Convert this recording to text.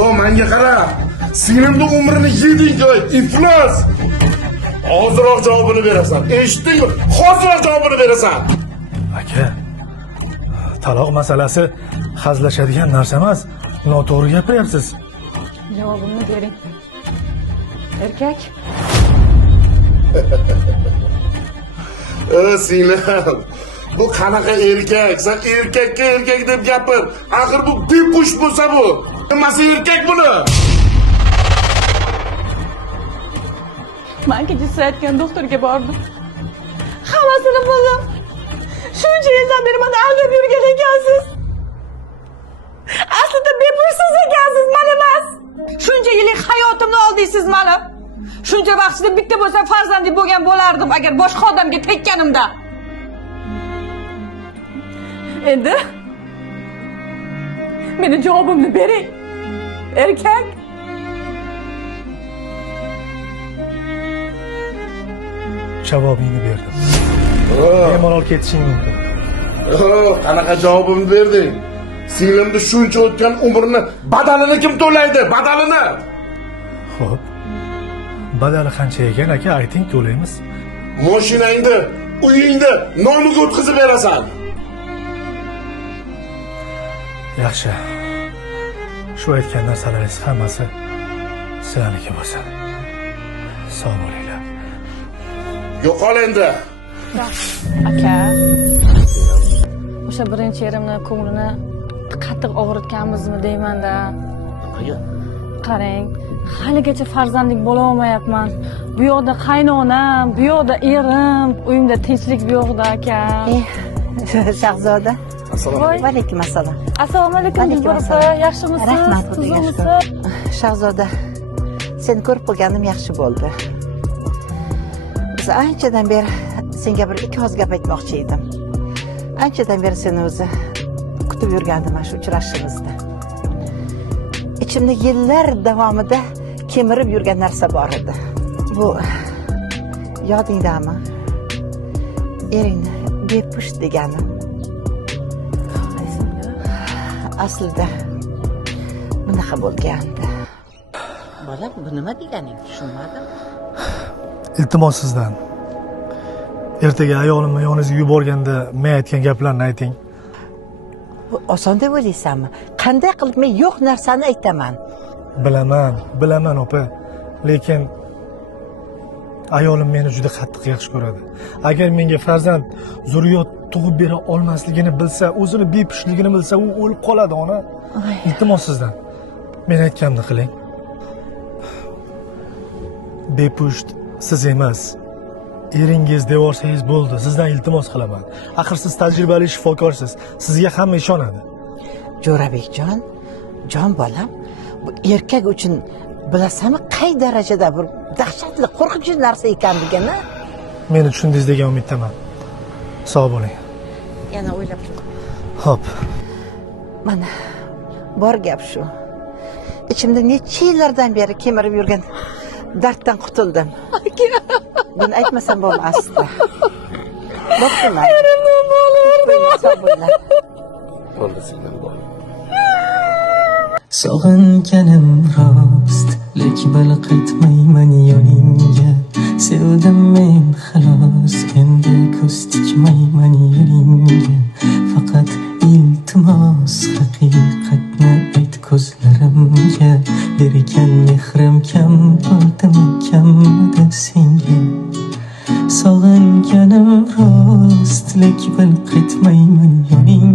O menga qara. Singlimning umrini yeding-ku, iflos. Hozirroq javobini berasan. Eshitdingmi? Hozirroq javobini berasan. Aka, taloq masalasi hazlashadigan narsa emas. Noto'g'ri gapiryapsiz. Javobimni bering. Erkak. Singlim. Bu qanaqa erkak? Sen erkakka erkak deb gapir. Axir bu bepush bo'lsa bu. Nimasi erkak buni? Men kechasi aytgan doktorga bordim. Hammasini bildim. Shuncha yildan beri meni aldab yurgan ekansiz. Aslida bepustsiz ekansiz, men emas. Shuncha yillik hayotimni oldingiz meni. Shuncha vaqtida bitta bo'lsa farzandli bo'lgan bo'lardim agar boshqa odamga tekkanimda. Endi meni javobimni bering. Erkak. Javobingni berdim. Bemalol ketishing mumkin. Qanaqa javobimni berding? Singlimni shuncha o'tgan umrini badalini kim to'laydi? Badalini? Xo'p. Badali qancha ekan aka, ayting, to'laymiz. Mashinangni, uyingni nomiga o'tkazib berasan. Yaxshi. Shu aytgan narsalaringiz hammasi sizlarniki bo'lsin. Sog' bo'linglar. Yo'qol endi. Aka. O'sha birinchi erimni ko'nglini qattiq og'ritganmizmi deyman-da. Qarang, haligacha farzandlik bo'la olmayapman. Bu yoqda qaynonam, bu yoqda erim, uyimda tinchlik yo'qda aka. Shahzoda. Assalomu alaykum. Va alaykum assalom. Assalomu alaykum Dilbar opa, yaxshimisiz? Rahmat, Qizimisiz? Shahzoda, seni ko'rib qolganim yaxshi bo'ldi. Biz anchadan beri senga bir ikki oz gap aytmoqchi edim. Anchadan beri seni o'zi kutib yurgandim mana shu uchrashishimizda. Ichimda yillar davomida kemirib yurgan narsa bor edi. Bu yodingdami? Eringni bepush degani. Aslida bunaqa bo'lgandi. Bolam, bu nima deganing? Tushunmadim. Iltimos sizdan. Ertaga ayolimni yoningizga yuborganda men aytgan gaplarni ayting. Bu oson deb o'ylaysanmi? Qanday qilib men yo'q narsani aytaman? Bilaman opa. Lekin ayolim meni juda qattiq yaxshi ko'radi. Agar menga farzand, zurriyot tug'ib bera olmasligini bilsa, o'zini bepushligini bilsa, u o'lib qoladi, ona. Iltimos sizdan. Men aytganimni qiling. Bepush siz emas. Eringiz devorsangiz bo'ldi. Sizdan iltimos qilaman. Axir siz tajribali shifokorsiz. Sizga hamma ishonadi. Jo'rabekjon, jon bolam, bu erkak uchun bilasanmi qay darajada bir dahshatli, qo'rqinchli narsa ekanligini? Meni tushundingiz degan umiddaman. Sog' bo'ling. Yana o'ylab tur. Xo'p. Mana bor gap shu. Ichimda necha yillardan beri kemirib yurgan darddan qutuldim. Buni aytmasam bo'lmasdi. Bo'ptimi? Bo'ldi singlim, bo'ldi. Sog'inganim rost, lekin bali qaytmayman yoningga. Sevdim men xolos, endi ko'z tikmayman yo'lingga. Faqat iltimos haqiqatni ayt ko'zlarimga. Bergan mehrim kam bo'ldimi, kamda senga. Sog'inganim rost, lekin bali qaytmayman yoning